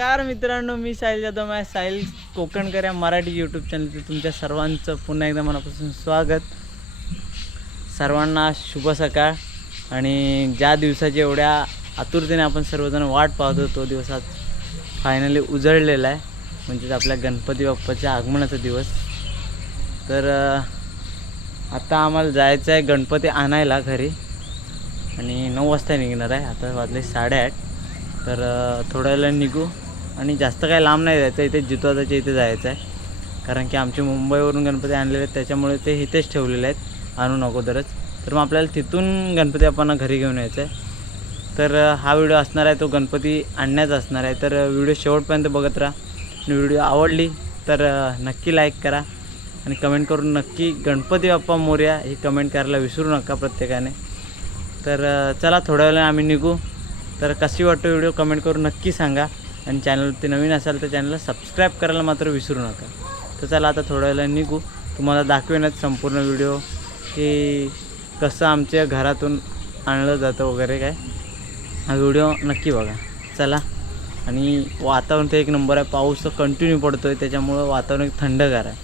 नमस्कार मित्रांनो मी साहिल जाधव. माझ्या साहिल कोकणकर या मराठी यूट्यूब चॅनलचं तुमच्या सर्वांचं पुन्हा एकदा मनापासून स्वागत. सर्वांना शुभ सकाळ. आणि ज्या दिवसाची एवढ्या आतुरतेने आपण सर्वजण वाट पाहतो तो दिवस आज फायनली उजळलेला आहे. म्हणजेच आपल्या गणपती बाप्पाच्या आगमनाचा दिवस. तर आता आम्हाला जायचं आहे गणपती आणायला घरी. आणि नऊ वाजता निघणार आहे. आता वाजले साडेआठ. तर थोड्या वेळा निघू. आणि जास्त काही लांब नाही जायचं इथे जितवादाच्या इथे जायचं आहे. कारण की आमचे मुंबईवरून गणपती आणलेले आहेत त्याच्यामुळे ते इथेच ठेवलेले आहेत आणून अगोदरच तर मग आपल्याला तिथून गणपती आपण घरी घेऊन यायचं आहे तर हा व्हिडिओ असणार आहे तो गणपती आणण्याचा असणार आहे. तर व्हिडिओ शेवटपर्यंत बघत राहा. आणि व्हिडिओ आवडली तर नक्की लाईक करा. आणि कमेंट करून नक्की गणपती बाप्पा मोर्या ही कमेंट करायला विसरू नका प्रत्येकाने. तर चला थोड्या वेळाने आम्ही निघू. तर कशी वाटतो व्हिडिओ कमेंट करून नक्की सांगा. आणि चॅनलवरती नवीन असाल तर चॅनलला सबस्क्राईब करायला मात्र विसरू नका. तर चला आता थोड्या वेळा निघू. तुम्हाला दाखवेनच संपूर्ण व्हिडिओ की कसं आमच्या घरातून आणलं जातं वगैरे काय. हा व्हिडिओ नक्की बघा. चला. आणि वातावरण तर एक नंबर आहे. पाऊस तर कंटिन्यू पडतो आहे त्याच्यामुळं वातावरण एक थंडगार आहे.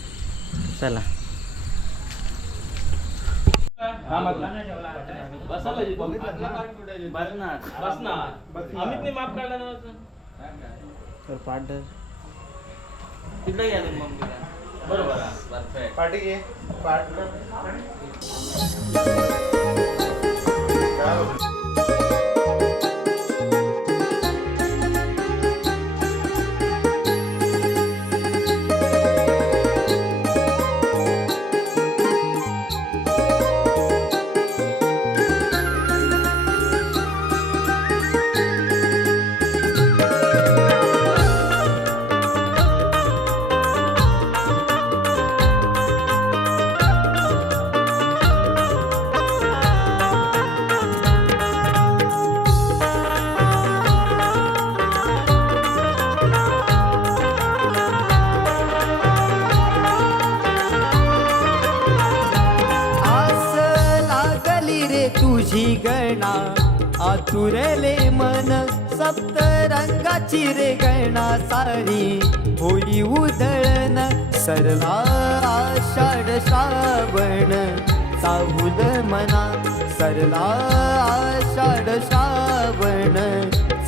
चला. अमितने माफ काढला तर पाठ धर. तिकडे गेले मम्मीला. बरोबर परफेक्ट पाठी घे. पाठ तुझी गणा आतुरले मन सप्त रंगाची रे गणा सारी होई उधळण सरला आषाढ श्रावण चाहुल मना सरला आषाढ श्रावण.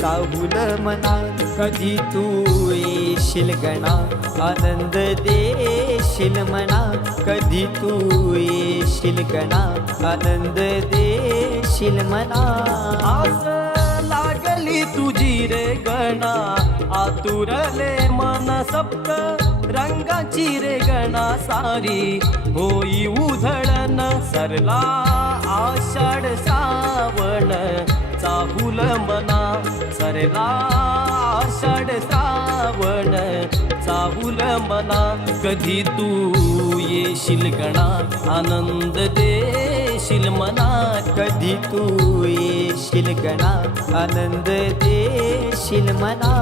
चाहुल मना कधी तू येशील गणा? आनंद देशील मना कधी तू येशील गणा? आनंद देशील मना. आस लागली तुझी रे गणा आतुरले मन सप्त रंगाची रे गणा सारी. होई उधळण सरला आषाढ सावण फुल मना सरला षड श्रावण चाहूल मना कधी तू येशील गणा आनंद देशील मना. कधी तू येशील गणा आनंद देशील मना.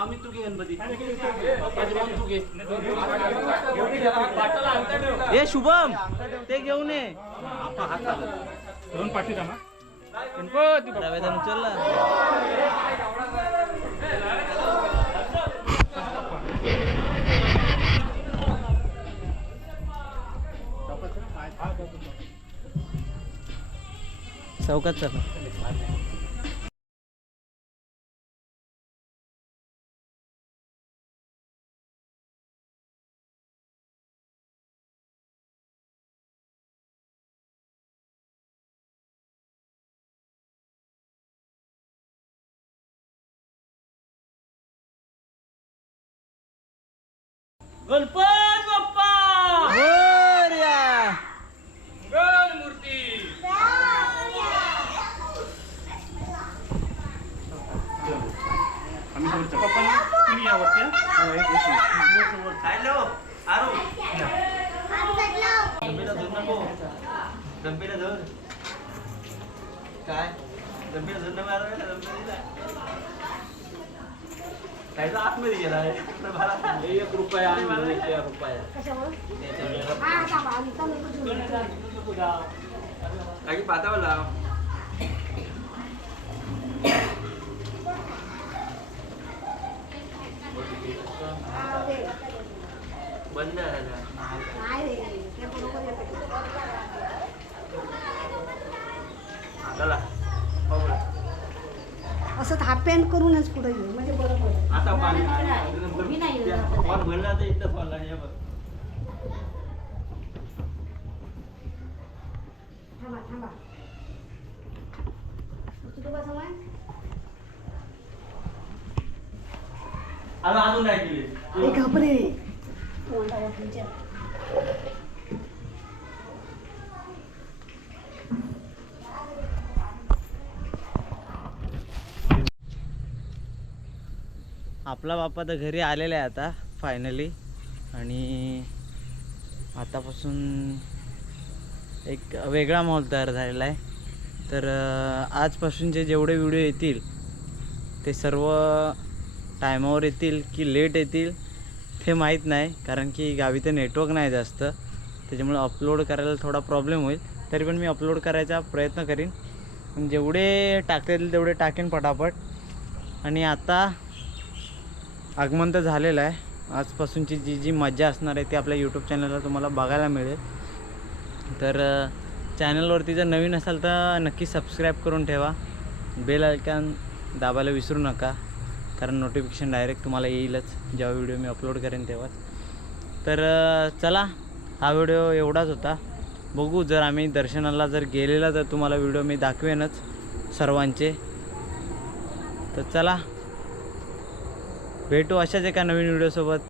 आम्ही तू घे गणपती तू घे ए शुभम ते घेऊन ये. दोन पाठी गणपती डाव्याचा उचलला. चौकात चला. गणपत बाप्पा मोरया. गण मूर्ती आम्ही वरती. पप्पा तुम्ही या वरती हा. काय जमीन झुंड मारवायला जमिनीला कायचा आतमध्ये गेला आहे एक रुपया आणि एक रुपया. काही पातावर लाव बंद आहे चला असं हाफ पॅन्ट करूनच पुढे येऊ. म्हणजे बरं पडेल. आता पाणी मी नाही भरला तर इथं बघ. थांबा थांबा. तुझं अजून केली घाबरे. वाटलीच्या आपला बाप्पा तर घरी आलेला आहे आता फायनली आणि आतापासून एक वेगळा माहोल तयार झालेला आहे. तर आजपासून आजपासूनचे जेवढे व्हिडिओ येतील ते सर्व टायमावर येतील की लेट येतील ते माहीत नाही. कारण की गावी तर नेटवर्क नाही जास्त. त्याच्यामुळे अपलोड करायला थोडा प्रॉब्लेम होईल. तरी पण मी अपलोड करायचा प्रयत्न करीन. पण जेवढे टाकता येतील तेवढे टाकेन पटापट. आणि आता आगमन तर झालेलं आहे. आजपासूनची जी जी मजा असणार आहे ती आपल्या यूट्यूब चॅनलला तुम्हाला बघायला मिळेल. तर चॅनलवरती जर नवीन असाल तर नक्की सबस्क्राईब करून ठेवा. बेल आयकॉन दाबायला विसरू नका. कारण नोटिफिकेशन डायरेक्ट तुम्हाला येईलच जेव्हा व्हिडिओ मी अपलोड करेन तेव्हाच. तर चला हा व्हिडिओ एवढाच होता. बघू जर आम्ही दर्शनाला जर गेलेला तर तुम्हाला व्हिडिओ मी दाखवेनच सर्वांचे. तर चला भेटू अशाच एका नवीन व्हिडिओसोबत.